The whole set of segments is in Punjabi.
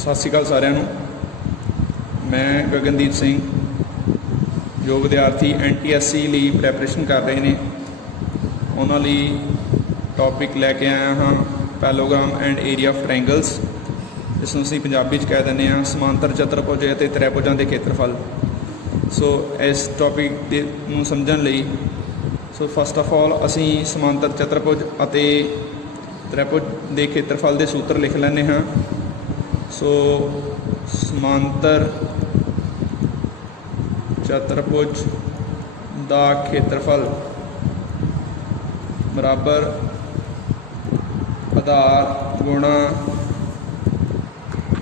ਸਤਿ ਸ਼੍ਰੀ ਅਕਾਲ ਸਾਰਿਆਂ ਨੂੰ। ਮੈਂ ਗਗਨਦੀਪ ਸਿੰਘ, ਜੋ ਵਿਦਿਆਰਥੀ NTSC ਲਈ ਪ੍ਰੈਪਰੇਸ਼ਨ ਕਰ ਰਹੇ ਨੇ ਉਹਨਾਂ ਲਈ ਟੌਪਿਕ ਲੈ ਕੇ ਆਇਆ ਹਾਂ ਪੈਲੋਗ੍ਰਾਮ ਐਂਡ ਏਰੀਆ ਆਫ ਟ੍ਰਾਇੰਗਲਸ, ਜਿਸ ਨੂੰ ਅਸੀਂ ਪੰਜਾਬੀ 'ਚ ਕਹਿ ਦਿੰਦੇ ਹਾਂ ਸਮਾਂਤਰ ਚਤੁਰਭੁਜ ਅਤੇ ਤ੍ਰਿਭੁਜਾਂ ਦੇ ਖੇਤਰਫਲ। ਸੋ ਇਸ ਟੌਪਿਕ ਦੇ ਨੂੰ ਸਮਝਣ ਲਈ ਫਸਟ ਆਫ ਆਲ ਅਸੀਂ ਸਮਾਂਤਰ ਚਤੁਰਭੁਜ ਅਤੇ ਤ੍ਰਿਭੁਜ ਦੇ ਖੇਤਰਫਲ ਦੇ ਸੂਤਰ ਲਿਖ ਲੈਂਦੇ ਹਾਂ। ਸੋ ਸਮਾਂਤਰ ਚਤੁਰਭੁਜ ਦਾ ਖੇਤਰਫਲ ਬਰਾਬਰ ਆਧਾਰ ਗੁਣਾ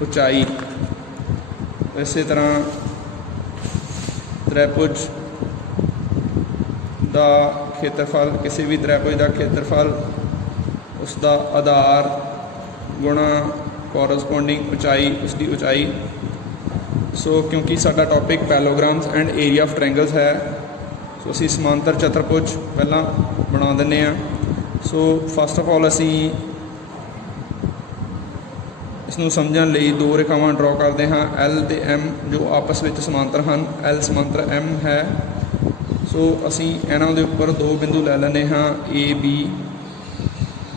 ਉਚਾਈ। ਇਸੇ ਤਰ੍ਹਾਂ ਤ੍ਰਿਭੁਜ ਦਾ ਖੇਤਰਫਲ, ਕਿਸੇ ਵੀ ਤ੍ਰਿਭੁਜ ਦਾ ਖੇਤਰਫਲ ਉਸ ਦਾ ਆਧਾਰ ਗੁਣਾ ਕੋਰਸਪੋਂਡਿੰਗ ਉਚਾਈ, ਉਸ ਦੀ ਉਚਾਈ। ਸੋ ਕਿਉਂਕਿ ਸਾਡਾ topic parallelograms and area of triangles ਹੈ, ਸੋ ਅਸੀਂ ਸਮਾਂਤਰ ਚਤੁਰਭੁਜ ਪਹਿਲਾਂ ਬਣਾ ਦਿੰਦੇ ਹਾਂ। ਸੋ ਫਸਟ ਆਫ ਆਲ ਅਸੀਂ ਇਸ ਨੂੰ ਸਮਝਣ ਲਈ ਦੋ ਰੇਖਾਵਾਂ ਡਰਾਅ ਕਰਦੇ ਹਾਂ, L ਅਤੇ M, ਜੋ ਆਪਸ ਵਿੱਚ ਸਮਾਂਤਰ ਹਨ। L ਸਮਾਂਤਰ M ਹੈ। ਸੋ ਅਸੀਂ ਇਹਨਾਂ ਦੇ ਉੱਪਰ ਦੋ ਬਿੰਦੂ ਲੈ ਲੈਂਦੇ ਹਾਂ A B।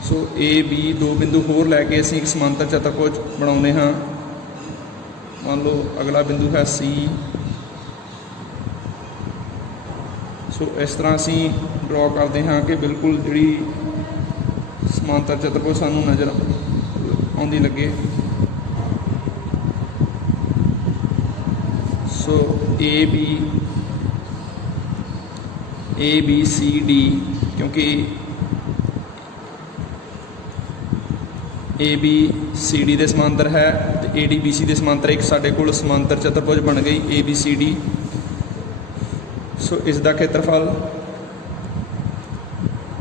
So A B ਦੋ ਬਿੰਦੂ ਹੋਰ ਲੈ ਕੇ ਅਸੀਂ ਇੱਕ ਸਮਾਂਤਰ ਚਤੁਰਭੁਜ ਬਣਾਉਂਦੇ ਹਾਂ। ਮੰਨ ਲਓ ਅਗਲਾ ਬਿੰਦੂ ਹੈ C। ਸੋ ਇਸ ਤਰ੍ਹਾਂ ਅਸੀਂ ਡਰਾਅ ਕਰਦੇ ਹਾਂ ਕਿ ਬਿਲਕੁਲ ਜਿਹੜੀ ਸਮਾਂਤਰ ਚਤੁਰਭੁਜ ਸਾਨੂੰ ਨਜ਼ਰ ਆਉਂਦੀ ਲੱਗੇ। ਸੋ A B C D, ਕਿਉਂਕਿ A B C D ਦੇ ਸਮਾਂਤਰ ਹੈ ਅਤੇ A D B C ਦੇ ਸਮਾਂਤਰ। ਇੱਕ ਸਾਡੇ ਕੋਲ ਸਮਾਂਤਰ ਚਤੁਰਭੁਜ ਬਣ ਗਈ A B C D। ਸੋ ਇਸ ਦਾ ਖੇਤਰਫਲ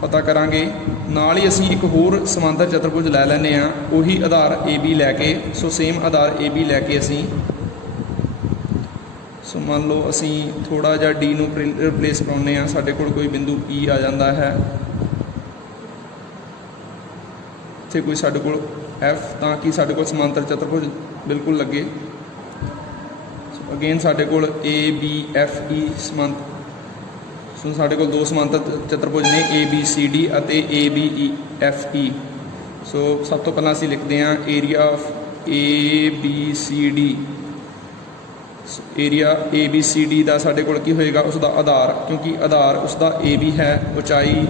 ਪਤਾ ਕਰਾਂਗੇ। ਨਾਲ ਹੀ ਅਸੀਂ ਇੱਕ ਹੋਰ ਸਮਾਂਤਰ ਚਤੁਰਭੁਜ ਲੈ ਲੈਂਦੇ ਹਾਂ, ਉਹੀ ਆਧਾਰ A B ਲੈ ਕੇ। ਸੋ ਸੇਮ ਆਧਾਰ A B ਲੈ ਕੇ ਅਸੀਂ ਮੰਨ ਲਓ ਅਸੀਂ ਥੋੜ੍ਹਾ ਜਿਹਾ D ਨੂੰ ਰਿਪਲੇਸ ਕਰਾਉਂਦੇ ਹਾਂ, ਸਾਡੇ ਕੋਲ ਕੋਈ ਬਿੰਦੂ E ਆ ਜਾਂਦਾ ਹੈ। ਇੱਥੇ ਕੋਈ ਸਾਡੇ ਕੋਲ F, ਤਾਂ ਕਿ ਸਾਡੇ ਕੋਲ ਸਮਾਂਤਰ ਚਤੁਰਭੁਜ ਬਿਲਕੁਲ ਲੱਗੇ। ਸੋ ਅਗੇਨ ਸਾਡੇ ਕੋਲ A B F E ਸਮਾਂਤਰ। ਸੋ ਸਾਡੇ ਕੋਲ ਦੋ ਸਮਾਂਤਰ ਚਤੁਰਭੁਜ ਨੇ A B C D ਅਤੇ A B E F E। ਸੋ ਸਭ ਤੋਂ ਪਹਿਲਾਂ ਅਸੀਂ ਲਿਖਦੇ ਹਾਂ area of A B C D। Area A B C D ਦਾ ਸਾਡੇ ਕੋਲ ਕੀ ਹੋਏਗਾ, ਉਸ ਦਾ ਆਧਾਰ, ਕਿਉਂਕਿ ਆਧਾਰ ਉਸ ਦਾ A B ਹੈ। ਉਚਾਈ,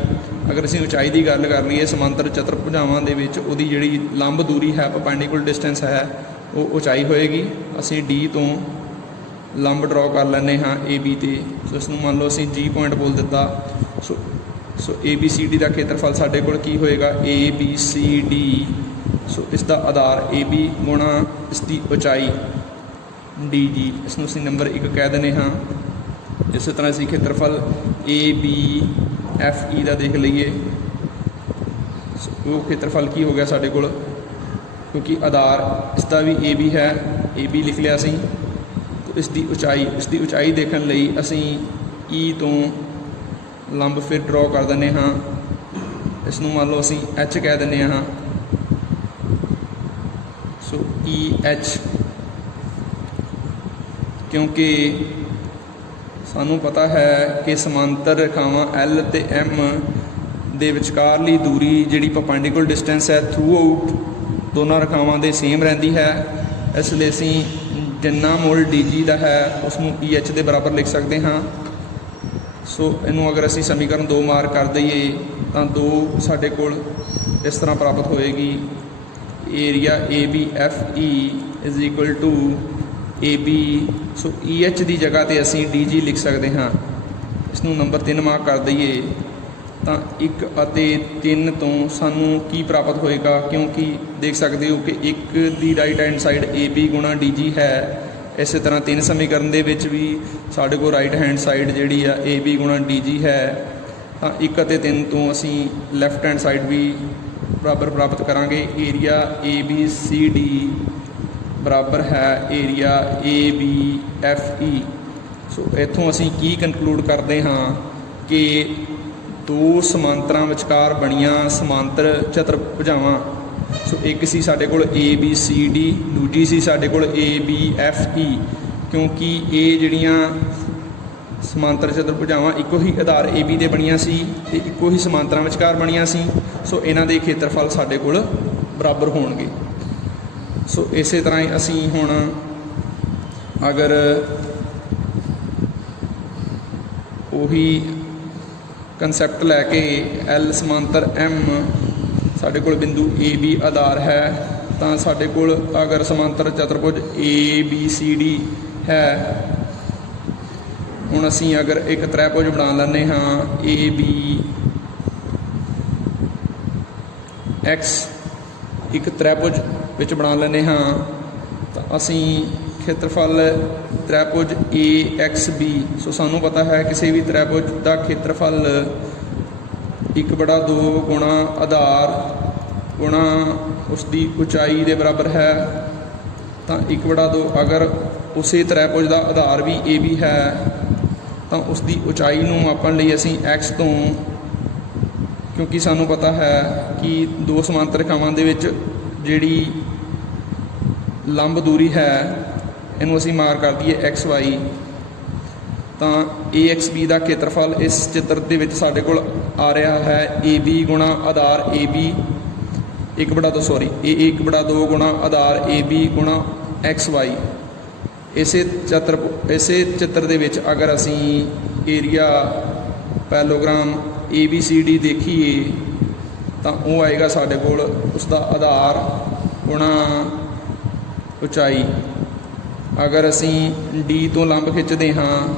ਅਗਰ ਅਸੀਂ ਉਚਾਈ ਦੀ ਗੱਲ ਕਰ ਲਈਏ ਸਮਾਂਤਰ ਚਤੁਰਭੁਜਾਵਾਂ ਦੇ ਵਿੱਚ, ਉਹਦੀ ਜਿਹੜੀ ਲੰਬ ਦੂਰੀ ਹੈ, ਪਰਪੈਂਡੀਕੂਲਰ ਡਿਸਟੈਂਸ ਹੈ, ਉਹ ਉਚਾਈ ਹੋਏਗੀ। ਅਸੀਂ D ਤੋਂ ਲੰਬ ਡਰਾਅ ਕਰ ਲੈਂਦੇ ਹਾਂ A B 'ਤੇ। ਸੋ ਇਸ ਨੂੰ ਮੰਨ ਲਓ ਅਸੀਂ G ਪੁਆਇੰਟ ਬੋਲ ਦਿੱਤਾ। ਸੋ A B C D ਦਾ ਖੇਤਰਫਲ ਸਾਡੇ ਕੋਲ ਕੀ ਹੋਏਗਾ, A B C D। ਸੋ ਇਸ ਦਾ ਆਧਾਰ A B ਗੁਣਾ ਇਸ ਦੀ ਉਚਾਈ D G। ਇਸ ਨੂੰ ਅਸੀਂ ਨੰਬਰ 1 ਕਹਿ ਦਿੰਦੇ ਹਾਂ। ਇਸੇ ਤਰ੍ਹਾਂ ਅਸੀਂ ਖੇਤਰਫਲ A B F E ਦਾ ਦੇਖ ਲਈਏ। ਉਹ ਖੇਤਰਫਲ ਕੀ ਹੋ ਗਿਆ ਸਾਡੇ ਕੋਲ, ਕਿਉਂਕਿ ਆਧਾਰ ਇਸ ਦਾ ਵੀ A B ਹੈ, A B ਲਿਖ ਲਿਆ ਅਸੀਂ। ਇਸ ਦੀ ਉਚਾਈ ਦੇਖਣ ਲਈ ਅਸੀਂ E ਤੋਂ ਲੰਬ ਫਿਰ ਡਰਾਅ ਕਰ ਦਿੰਦੇ ਹਾਂ। ਇਸ ਨੂੰ ਮੰਨ ਲਓ ਅਸੀਂ H ਕਹਿ ਦਿੰਦੇ ਹਾਂ। ਸੋ E H, ਕਿਉਂਕਿ ਸਾਨੂੰ ਪਤਾ ਹੈ ਕਿ ਸਮਾਂਤਰ ਰੇਖਾਵਾਂ L ਅਤੇ M ਦੇ ਵਿਚਕਾਰਲੀ ਦੂਰੀ ਜਿਹੜੀ ਪਰਪੈਂਡੀਕੂਲਰ ਡਿਸਟੈਂਸ ਹੈ, ਥਰੂ ਆਊਟ ਦੋਨਾਂ ਰੇਖਾਵਾਂ ਦੇ ਸੇਮ ਰਹਿੰਦੀ ਹੈ। ਇਸ ਲਈ ਅਸੀਂ ਜਿੰਨਾ ਮੁੱਲ D G ਦਾ ਹੈ ਉਸ ਨੂੰ E H ਦੇ ਬਰਾਬਰ ਲਿਖ ਸਕਦੇ ਹਾਂ। ਸੋ ਇਹਨੂੰ ਅਗਰ ਅਸੀਂ ਸਮੀਕਰਨ 2 ਮਾਰਕ ਕਰ ਦਈਏ ਤਾਂ 2 ਸਾਡੇ ਕੋਲ ਇਸ ਤਰ੍ਹਾਂ ਪ੍ਰਾਪਤ ਹੋਏਗੀ, area A B F E is equal to A B। So E H ਦੀ ਜਗ੍ਹਾ 'ਤੇ ਅਸੀਂ D G ਲਿਖ ਸਕਦੇ ਹਾਂ। ਇਸ ਨੂੰ ਨੰਬਰ 3 ਮਾਰਕ ਕਰ ਦਈਏ ਤਾਂ 1 ਅਤੇ 3 ਤੋਂ ਸਾਨੂੰ ਕੀ ਪ੍ਰਾਪਤ ਹੋਏਗਾ, ਕਿਉਂਕਿ ਦੇਖ ਸਕਦੇ ਹੋ ਕਿ 1 ਦੀ right hand side A B ਗੁਣਾ D G ਹੈ। ਇਸੇ ਤਰ੍ਹਾਂ 3 ਸਮੀਕਰਨ ਦੇ ਵਿੱਚ ਵੀ ਸਾਡੇ ਕੋਲ ਰਾਈਟ ਹੈਂਡ ਸਾਈਡ ਜਿਹੜੀ ਆ A B ਗੁਣਾ D G ਹੈ। ਤਾਂ 1 ਅਤੇ 3 ਤੋਂ ਅਸੀਂ ਲੈਫਟ ਹੈਂਡ ਸਾਈਡ ਵੀ ਬਰਾਬਰ ਪ੍ਰਾਪਤ ਕਰਾਂਗੇ। Area A B C D ਬਰਾਬਰ ਹੈ area A B F E। ਸੋ ਇੱਥੋਂ ਅਸੀਂ ਕੀ ਕਨਕਲੂਡ ਕਰਦੇ ਹਾਂ ਕਿ ਦੋ ਸਮਾਂਤਰਾਂ ਵਿਚਕਾਰ ਬਣੀਆਂ ਸਮਾਂਤਰ ਚਤੁਰਭੁਜਾਵਾਂ ਸੋ ਇੱਕ ਸੀ ਸਾਡੇ ਕੋਲ ABCD, ਦੂਜੀ ਸੀ ਸਾਡੇ ਕੋਲ ABFE, ਕਿਉਂਕਿ ਇਹ ਜਿਹੜੀਆਂ ਸਮਾਂਤਰ ਚਤੁਰਭੁਜਾਵਾਂ ਇੱਕੋ ਹੀ ਆਧਾਰ AB ਦੇ ਬਣੀਆਂ ਸੀ ਅਤੇ ਇੱਕੋ ਹੀ ਸਮਾਂਤਰਾਂ ਵਿਚਕਾਰ ਬਣੀਆਂ ਸੀ। ਸੋ ਇਹਨਾਂ ਦੇ ਖੇਤਰਫਲ ਸਾਡੇ ਕੋਲ ਬਰਾਬਰ ਹੋਣਗੇ। ਸੋ ਇਸੇ ਤਰ੍ਹਾਂ ਹੀ ਅਸੀਂ ਹੁਣ ਅਗਰ ਉਹੀ ਕੰਸੈਪਟ ਲੈ ਕੇ L ਸਮਾਂਤਰ M ਸਾਡੇ ਕੋਲ ਬਿੰਦੂ AB ਆਧਾਰ ਹੈ, ਤਾਂ ਸਾਡੇ ਕੋਲ ਅਗਰ ਸਮਾਂਤਰ ਚਤੁਰਭੁਜ ABCD ਹੈ, ਹੁਣ ਅਸੀਂ ਅਗਰ ਇੱਕ ਤ੍ਰੈਭੁਜ ਬਣਾ ਲੈਂਦੇ ਹਾਂ ABX, ਇੱਕ ਤ੍ਰੈਭੁਜ ਵਿੱਚ ਬਣਾ ਲੈਂਦੇ ਹਾਂ, ਤਾਂ ਅਸੀਂ ਖੇਤਰਫਲ ਤ੍ਰੈਭੁਜ AXB, ਸੋ ਸਾਨੂੰ ਪਤਾ ਹੈ ਕਿਸੇ ਵੀ ਤ੍ਰੈਭੁਜ ਦਾ ਖੇਤਰਫਲ 1/2 ਗੁਣਾ ਆਧਾਰ ਗੁਣਾ ਉਸ ਦੀ ਉਚਾਈ ਦੇ ਬਰਾਬਰ ਹੈ। ਤਾਂ 1/2 ਅਗਰ ਉਸੇ ਤ੍ਰੈਭੁਜ ਦਾ ਆਧਾਰ ਵੀ AB ਹੈ ਤਾਂ ਉਸ ਦੀ ਉਚਾਈ ਨੂੰ ਮਾਪਣ ਲਈ ਅਸੀਂ X ਤੋਂ, ਕਿਉਂਕਿ ਸਾਨੂੰ ਪਤਾ ਹੈ ਕਿ ਦੋ ਸਮਾਂਤਰ ਰੇਖਾਵਾਂ ਦੇ ਵਿੱਚ ਜਿਹੜੀ ਲੰਬ ਦੂਰੀ ਹੈ ਇਹਨੂੰ ਅਸੀਂ ਮਾਰ ਕਰ ਦਈਏ XY, ਤਾਂ AXB ਦਾ ਖੇਤਰਫਲ ਇਸ ਚਿੱਤਰ ਦੇ ਵਿੱਚ ਸਾਡੇ ਕੋਲ ਆ ਰਿਹਾ ਹੈ AB ਗੁਣਾ ਆਧਾਰ AB 1/2 ਗੁਣਾ ਆਧਾਰ AB ਗੁਣਾ XY। ਇਸੇ ਚਿੱਤਰ ਦੇ ਵਿੱਚ ਅਗਰ ਅਸੀਂ ਏਰੀਆ ਪੈਲੋਗ੍ਰਾਮ ABCD ਦੇਖੀਏ ਤਾਂ ਉਹ ਆਏਗਾ ਸਾਡੇ ਕੋਲ ਉਸ ਦਾ ਆਧਾਰ ਗੁਣਾ ਉਚਾਈ। ਅਗਰ ਅਸੀਂ D ਤੋਂ ਲੰਬ ਖਿੱਚਦੇ ਹਾਂ,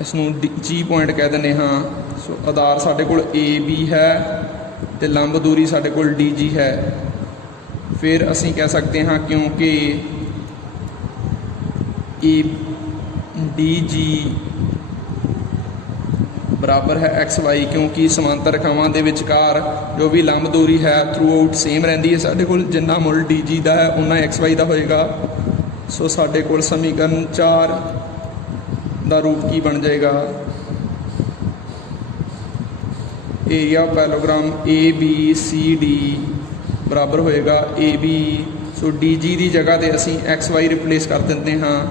ਇਸ ਨੂੰ G ਪੁਆਇੰਟ ਕਹਿ ਦਿੰਦੇ ਹਾਂ। ਸੋ ਆਧਾਰ ਸਾਡੇ ਕੋਲ AB ਹੈ ਅਤੇ ਲੰਬ ਦੂਰੀ ਸਾਡੇ ਕੋਲ DG ਹੈ। ਫਿਰ ਅਸੀਂ ਕਹਿ ਸਕਦੇ ਹਾਂ ਕਿਉਂਕਿ DG ਬਰਾਬਰ ਹੈ XY, ਕਿਉਂਕਿ ਸਮਾਂਤਰ ਰੇਖਾਵਾਂ ਦੇ ਵਿਚਕਾਰ ਜੋ ਵੀ ਲੰਬ ਦੂਰੀ ਹੈ ਥਰੂ ਆਊਟ ਸੇਮ ਰਹਿੰਦੀ ਹੈ ਸਾਡੇ ਕੋਲ, ਜਿੰਨਾ ਮੁੱਲ DG ਦਾ ਹੈ ਉਨਾ XY ਦਾ ਹੋਏਗਾ। ਸੋ ਸਾਡੇ ਕੋਲ ਸਮੀਕਰਨ 4 ਦਾ ਰੂਪ ਕੀ ਬਣ ਜਾਏਗਾ, ਏਰੀਆ ਪੈਲੋਗ੍ਰਾਮ ABCD ਬਰਾਬਰ ਹੋਏਗਾ AB, ਸੋ DG ਦੀ ਜਗ੍ਹਾ 'ਤੇ ਅਸੀਂ XY ਰਿਪਲੇਸ ਕਰ ਦਿੰਦੇ ਹਾਂ,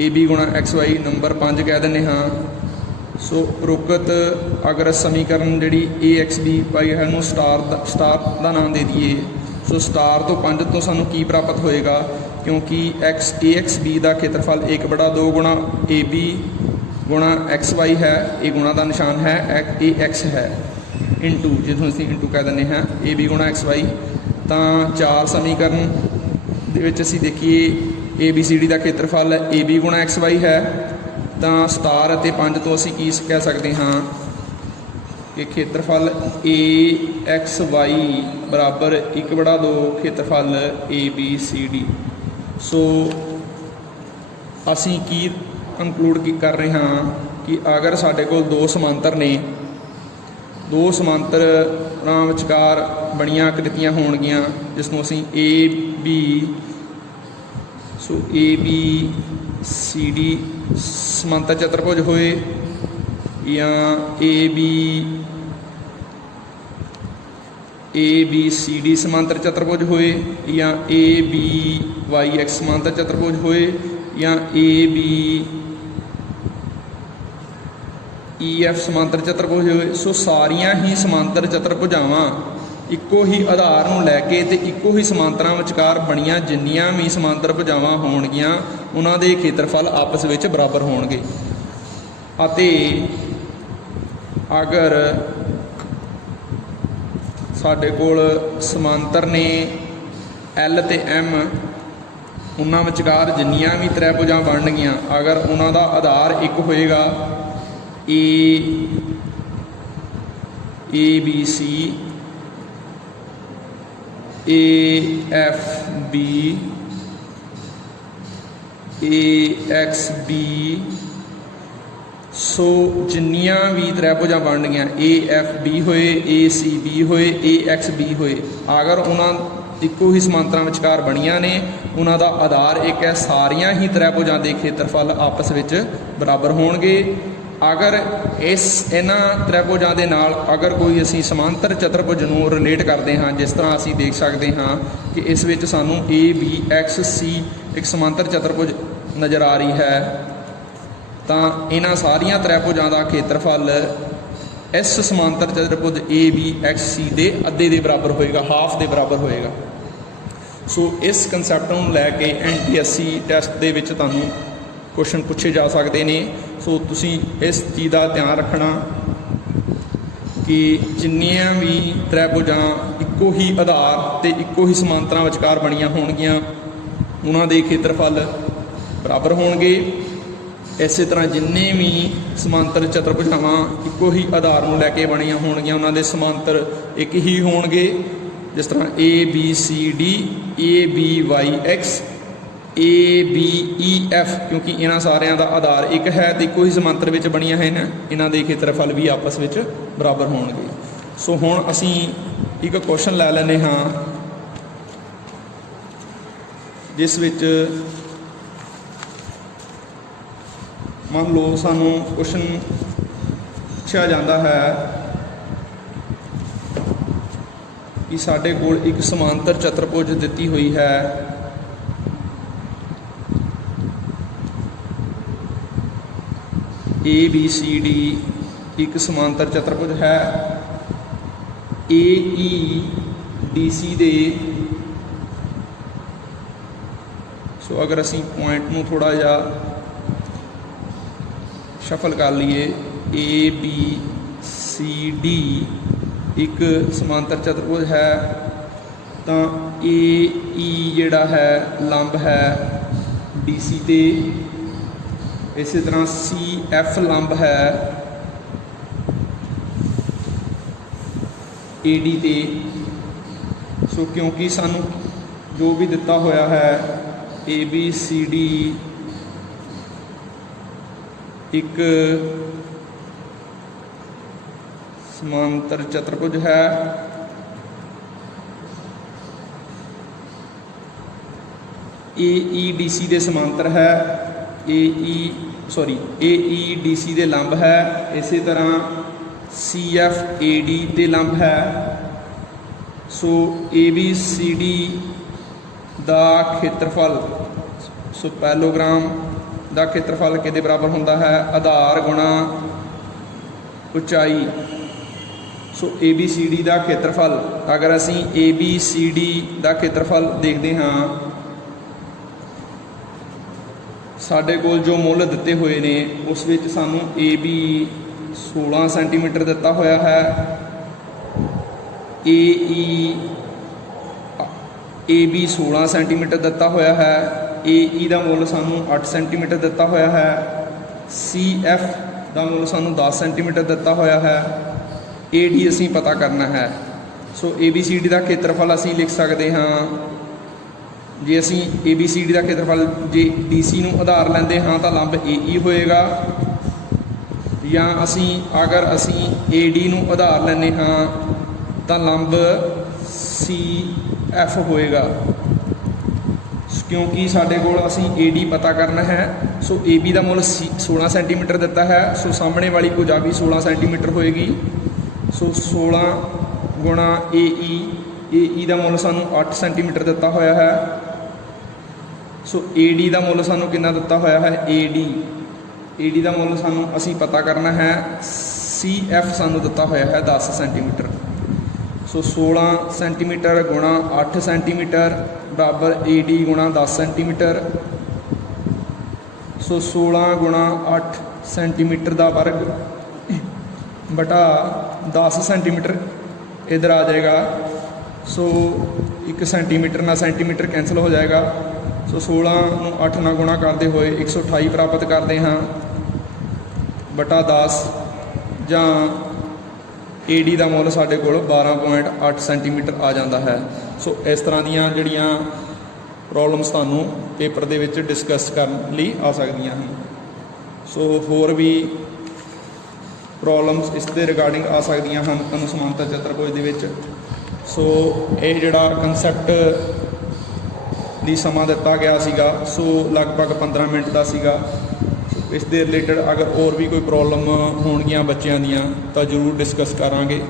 AB ਗੁਣਾ XY ਨੰਬਰ 5 ਕਹਿ ਦਿੰਦੇ ਹਾਂ। ਸੋ ਉਪਰੋਕਤ ਅਗਰ ਸਮੀਕਰਨ ਜਿਹੜੀ AXB ਪਾਈ ਹੈ ਉਹਨੂੰ ਸਟਾਰ ਦਾ ਨਾਮ ਦੇ ਦਈਏ, ਸੋ ਸਟਾਰ ਤੋਂ 5 ਤੋਂ ਸਾਨੂੰ ਕੀ ਪ੍ਰਾਪਤ ਹੋਏਗਾ, ਕਿਉਂਕਿ AXB ਦਾ ਖੇਤਰਫਲ 1/2 ਗੁਣਾ AB ਗੁਣਾ XY ਹੈ, ਇਹ ਗੁਣਾ ਦਾ ਨਿਸ਼ਾਨ ਹੈ, AX ਹੈ, ਇੰਟੂ ਜਿਹਨੂੰ ਅਸੀਂ ਇੰਟੂ ਕਹਿ ਦਿੰਦੇ ਹਾਂ AB ਗੁਣਾ XY। ਤਾਂ 4 ਸਮੀਕਰਨ ਦੇ ਵਿੱਚ ਅਸੀਂ ਦੇਖੀਏ ABCD ਦਾ ਖੇਤਰਫਲ AB ਗੁਣਾ XY ਹੈ, ਤਾਂ ਸਟਾਰ ਅਤੇ 5 ਤੋਂ ਅਸੀਂ ਕੀ ਕਹਿ ਸਕਦੇ ਹਾਂ ਕਿ ਖੇਤਰਫਲ AXY ਬਰਾਬਰ 1/2 ਖੇਤਰਫਲ ABCD। ਸੋ ਅਸੀਂ ਕੀ ਕੰਕਲੂਡ ਕਰ ਰਹੇ ਹਾਂ ਕਿ ਅਗਰ ਸਾਡੇ ਕੋਲ ਦੋ ਸਮਾਂਤਰ ਨੇ, ਦੋ ਸਮਾਂਤਰਾਂ ਵਿਚਕਾਰ ਬਣੀਆਂ ਆਕ੍ਰਿਤੀਆਂ ਹੋਣਗੀਆਂ ਜਿਸ ਨੂੰ ਅਸੀਂ ABCD ਸਮਾਂਤਰ ਚਤੁਰਭੁਜ ਹੋਏ ਜਾਂ ABCD ਸਮਾਂਤਰ ਚਤੁਰਭੁਜ ਹੋਏ ਜਾਂ ABYX ਸਮਾਂਤਰ ਚਤੁਰਭੁਜ ਹੋਏ ਜਾਂ ABEF ਸਮਾਂਤਰ ਚਤੁਰਭੁਜ ਹੋਏ। ਸੋ ਸਾਰੀਆਂ ਹੀ ਸਮਾਂਤਰ ਚਤੁਰਭੁਜਾਵਾਂ ਇੱਕੋ ਹੀ ਆਧਾਰ ਨੂੰ ਲੈ ਕੇ ਤੇ ਇੱਕੋ ਹੀ ਸਮਾਂਤਰਾਂ ਵਿਚਕਾਰ ਬਣੀਆਂ ਜਿੰਨੀਆਂ ਵੀ ਸਮਾਂਤਰ ਭੁਜਾਵਾਂ ਹੋਣਗੀਆਂ ਉਹਨਾਂ ਦੇ ਖੇਤਰਫਲ ਆਪਸ ਵਿੱਚ ਬਰਾਬਰ ਹੋਣਗੇ। ਅਤੇ ਅਗਰ ਸਾਡੇ ਕੋਲ ਸਮਾਂਤਰ ਨੇ L ਤੇ M, ਉਹਨਾਂ ਵਿਚਕਾਰ ਜਿੰਨੀਆਂ ਵੀ ਤ੍ਰੈਭੁਜਾਂ ਬਣਨਗੀਆਂ ਅਗਰ ਉਹਨਾਂ ਦਾ ਆਧਾਰ ਇੱਕ ਹੋਏਗਾ ABC AFB AXB, ਸੋ ਜਿੰਨੀਆਂ ਵੀ ਤ੍ਰੈਭੁਜਾਂ ਬਣਨਗੀਆਂ AFB ਹੋਏ ACB ਹੋਏ AXB ਹੋਏ ਅਗਰ ਉਹਨਾਂ ਇੱਕੋ ਹੀ ਸਮਾਂਤਰਾਂ ਵਿਚਕਾਰ ਬਣੀਆਂ ਨੇ ਉਹਨਾਂ ਦਾ ਆਧਾਰ ਇੱਕ ਹੈ, ਸਾਰੀਆਂ ਹੀ ਤ੍ਰੈਭੁਜਾਂ ਦੇ ਖੇਤਰਫਲ ਆਪਸ ਵਿੱਚ ਬਰਾਬਰ ਹੋਣਗੇ। ਅਗਰ ਇਹਨਾਂ ਤ੍ਰਿਭੁਜਾਂ ਦੇ ਨਾਲ ਅਗਰ ਕੋਈ ਅਸੀਂ ਸਮਾਂਤਰ ਚਤੁਰਭੁਜ ਨੂੰ ਰਿਲੇਟ ਕਰਦੇ ਹਾਂ, ਜਿਸ ਤਰ੍ਹਾਂ ਅਸੀਂ ਦੇਖ ਸਕਦੇ ਹਾਂ ਕਿ ਇਸ ਵਿੱਚ ਸਾਨੂੰ ABXC ਇੱਕ ਸਮਾਂਤਰ ਚਤੁਰਭੁਜ ਨਜ਼ਰ ਆ ਰਹੀ ਹੈ, ਤਾਂ ਇਹਨਾਂ ਸਾਰੀਆਂ ਤ੍ਰਿਭੁਜਾਂ ਦਾ ਖੇਤਰਫਲ ਇਸ ਸਮਾਂਤਰ ਚਤੁਰਭੁਜ ABXC ਦੇ ਅੱਧੇ ਦੇ ਬਰਾਬਰ ਹੋਏਗਾ, ਹਾਫ ਦੇ ਬਰਾਬਰ ਹੋਏਗਾ। ਸੋ ਇਸ ਕਨਸੈਪਟ ਨੂੰ ਲੈ ਕੇ NTSC ਟੈਸਟ ਦੇ ਵਿੱਚ ਤੁਹਾਨੂੰ ਕੁਐਸਚਨ ਪੁੱਛੇ ਜਾ ਸਕਦੇ ਨੇ। ਸੋ ਤੁਸੀਂ ਇਸ ਚੀਜ਼ ਦਾ ਧਿਆਨ ਰੱਖਣਾ ਕਿ ਜਿੰਨੀਆਂ ਵੀ ਤ੍ਰਿਭੁਜਾਂ ਇੱਕੋ ਹੀ ਆਧਾਰ ਤੇ ਇੱਕੋ ਹੀ ਸਮਾਂਤਰਾਂ ਵਿਚਕਾਰ ਬਣੀਆਂ ਹੋਣਗੀਆਂ ਉਹਨਾਂ ਦੇ ਖੇਤਰਫਲ ਬਰਾਬਰ ਹੋਣਗੇ। ਇਸੇ ਤਰ੍ਹਾਂ ਜਿੰਨੇ ਵੀ ਸਮਾਂਤਰ ਚਤੁਰਭੁਜਾਵਾਂ ਇੱਕੋ ਹੀ ਆਧਾਰ ਨੂੰ ਲੈ ਕੇ ਬਣੀਆਂ ਹੋਣਗੀਆਂ ਉਹਨਾਂ ਦੇ ਸਮਾਂਤਰ ਇੱਕ ਹੀ ਹੋਣਗੇ। ਜਿਸ ਤਰ੍ਹਾਂ ABCD, ABYX, ABEF, ਕਿਉਂਕਿ ਇਹਨਾਂ ਸਾਰਿਆਂ ਦਾ ਆਧਾਰ ਇੱਕ ਹੈ ਤੇ ਇੱਕੋ ਹੀ ਸਮਾਂਤਰ ਵਿੱਚ ਬਣੀਆਂ ਹਨ, ਇਹਨਾਂ ਦੇ ਖੇਤਰਫਲ ਵੀ ਆਪਸ ਵਿੱਚ ਬਰਾਬਰ ਹੋਣਗੇ। ਸੋ ਹੁਣ ਅਸੀਂ ਇੱਕ ਕੁਐਸਚਨ ਲੈ ਲੈਂਦੇ ਹਾਂ ਜਿਸ ਵਿੱਚ ਮੰਨ ਲਓ ਸਾਨੂੰ ਕੁਐਸਚਨ ਪੁੱਛਿਆ ਜਾਂਦਾ ਹੈ ਕਿ ਸਾਡੇ ਕੋਲ ਇੱਕ ਸਮਾਂਤਰ ਚਤੁਰਭੁਜ ਦਿੱਤੀ ਹੋਈ ਹੈ ABCD ਇੱਕ ਸਮਾਂਤਰ ਚਤੁਰਭੁਜ ਹੈ। AEDC ਦੇ ਸੋ ਅਗਰ ਅਸੀਂ ਪੁਆਇੰਟ ਨੂੰ ਥੋੜ੍ਹਾ ਜਿਹਾ ਸ਼ਫਲ ਕਰ ਲਈਏ, ABCD ਇੱਕ ਸਮਾਂਤਰ ਚਤੁਰਭੁਜ ਹੈ ਤਾਂ AE ਜਿਹੜਾ ਹੈ ਲੰਬ ਹੈ DC ਤੇ, ਇਸੇ ਤਰ੍ਹਾਂ CF ਲੰਬ ਹੈ AD ਤੇ। ਸੋ ਕਿਉਂਕਿ ਸਾਨੂੰ ਜੋ ਵੀ ਦਿੱਤਾ ਹੋਇਆ ਹੈ ABCD ਇੱਕ ਸਮਾਂਤਰ ਚਤੁਰਭੁਜ ਹੈ, AEDC ਦੇ ਸਮਾਂਤਰ ਹੈ, AEDC ਦੇ ਲੰਬ ਹੈ, ਇਸੇ ਤਰ੍ਹਾਂ CF AD ਦੇ ਲੰਬ ਹੈ। ਸੋ ABCD ਦਾ ਖੇਤਰਫਲ, ਸੋ ਪੈਲੋਗ੍ਰਾਮ ਦਾ ਖੇਤਰਫਲ ਕਿਹਦੇ ਬਰਾਬਰ ਹੁੰਦਾ ਹੈ? ਆਧਾਰ ਗੁਣਾ ਉਚਾਈ। ਸੋ ABCD ਦਾ ਖੇਤਰਫਲ, ਅਗਰ ਅਸੀਂ ABCD ਦਾ ਖੇਤਰਫਲ ਦੇਖਦੇ ਹਾਂ, ਸਾਡੇ ਕੋਲ ਜੋ ਮੁੱਲ ਦਿੱਤੇ ਹੋਏ ਨੇ ਉਸ ਵਿੱਚ ਸਾਨੂੰ AB 16 ਸੈਂਟੀਮੀਟਰ ਦਿੱਤਾ ਹੋਇਆ ਹੈ, AB 16 ਸੈਂਟੀਮੀਟਰ ਦਿੱਤਾ ਹੋਇਆ ਹੈ, AE ਦਾ ਮੁੱਲ ਸਾਨੂੰ 8 ਸੈਂਟੀਮੀਟਰ ਦਿੱਤਾ ਹੋਇਆ ਹੈ, CF ਦਾ ਮੁੱਲ ਸਾਨੂੰ 10 ਸੈਂਟੀਮੀਟਰ ਦਿੱਤਾ ਹੋਇਆ ਹੈ, AD ਅਸੀਂ ਪਤਾ ਕਰਨਾ ਹੈ। ਸੋ ABCD ਦਾ ਖੇਤਰਫਲ ਅਸੀਂ ਲਿਖ ਸਕਦੇ ਹਾਂ, ਜੇ ਅਸੀਂ ABCD ਦਾ ਖੇਤਰਫਲ ਜੇ DC ਨੂੰ ਆਧਾਰ ਲੈਂਦੇ ਹਾਂ ਤਾਂ ਲੰਬ AE ਹੋਏਗਾ, ਜਾਂ ਅਗਰ ਅਸੀਂ AD ਨੂੰ ਆਧਾਰ ਲੈਂਦੇ ਹਾਂ ਤਾਂ ਲੰਬ CF ਹੋਏਗਾ। ਕਿਉਂਕਿ ਸਾਡੇ ਕੋਲ ਅਸੀਂ AD ਪਤਾ ਕਰਨਾ ਹੈ। ਸੋ AB ਦਾ ਮੁੱਲ 16 ਸੈਂਟੀਮੀਟਰ ਦਿੱਤਾ ਹੈ, ਸੋ ਸਾਹਮਣੇ ਵਾਲੀ ਭੁਜਾ ਵੀ 16 ਸੈਂਟੀਮੀਟਰ ਹੋਏਗੀ। ਸੋ 16 ਗੁਣਾ AE ਦਾ ਮੁੱਲ ਸਾਨੂੰ 8 ਸੈਂਟੀਮੀਟਰ ਦਿੱਤਾ ਹੋਇਆ ਹੈ। ਸੋ AD ਦਾ ਮੁੱਲ ਸਾਨੂੰ ਕਿੰਨਾ ਦਿੱਤਾ ਹੋਇਆ ਹੈ? AD ਦਾ ਮੁੱਲ ਸਾਨੂੰ ਅਸੀਂ ਪਤਾ ਕਰਨਾ ਹੈ। CF ਸਾਨੂੰ ਦਿੱਤਾ ਹੋਇਆ ਹੈ 10 ਸੈਂਟੀਮੀਟਰ। ਸੋ 16 ਸੈਂਟੀਮੀਟਰ ਗੁਣਾ 8 ਸੈਂਟੀਮੀਟਰ ਬਰਾਬਰ AD ਗੁਣਾ 10 ਸੈਂਟੀਮੀਟਰ। ਸੋ 16 ਗੁਣਾ 8 ਸੈਂਟੀਮੀਟਰ ਦਾ ਵਰਗ ਬਟਾ 10 ਸੈਂਟੀਮੀਟਰ ਇੱਧਰ ਆ ਜਾਏਗਾ। ਸੋ 1 ਸੈਂਟੀਮੀਟਰ ਨਾਲ ਸੈਂਟੀਮੀਟਰ ਕੈਂਸਲ ਹੋ ਜਾਏਗਾ। ਸੋ 16 ਨੂੰ 8 ਨਾਲ ਗੁਣਾ ਕਰਦੇ ਹੋਏ 128 ਪ੍ਰਾਪਤ ਕਰਦੇ ਹਾਂ ਬਟਾ 10, ਜਾਂ AD ਦਾ ਮੁੱਲ ਸਾਡੇ ਕੋਲ 12.8 ਸੈਂਟੀਮੀਟਰ ਆ ਜਾਂਦਾ ਹੈ। ਸੋ ਇਸ ਤਰ੍ਹਾਂ ਦੀਆਂ ਜਿਹੜੀਆਂ ਪ੍ਰੋਬਲਮਸ ਤੁਹਾਨੂੰ ਪੇਪਰ ਦੇ ਵਿੱਚ ਡਿਸਕਸ ਕਰਨ ਲਈ ਆ ਸਕਦੀਆਂ ਹਨ। ਸੋ ਹੋਰ ਵੀ ਪ੍ਰੋਬਲਮਸ ਇਸ ਦੇ ਰਿਗਾਰਡਿੰਗ ਆ ਸਕਦੀਆਂ ਹਨ ਤੁਹਾਨੂੰ ਸਮਾਂਤਰ ਚਤੁਰਭੁਜ ਦੇ ਵਿੱਚ। ਸੋ ਇਹ ਜਿਹੜਾ ਕਨਸੈਪਟ ਲਈ ਸਮਾਂ ਦਿੱਤਾ ਗਿਆ ਸੀਗਾ, ਸੋ ਲਗਭਗ 15 ਮਿੰਟ ਦਾ ਸੀਗਾ। ਇਸ ਦੇ ਰਿਲੇਟਡ ਅਗਰ ਹੋਰ ਵੀ ਕੋਈ ਪ੍ਰੋਬਲਮ ਹੋਣਗੀਆਂ ਬੱਚਿਆਂ ਦੀਆਂ ਤਾਂ ਜ਼ਰੂਰ ਡਿਸਕਸ ਕਰਾਂਗੇ।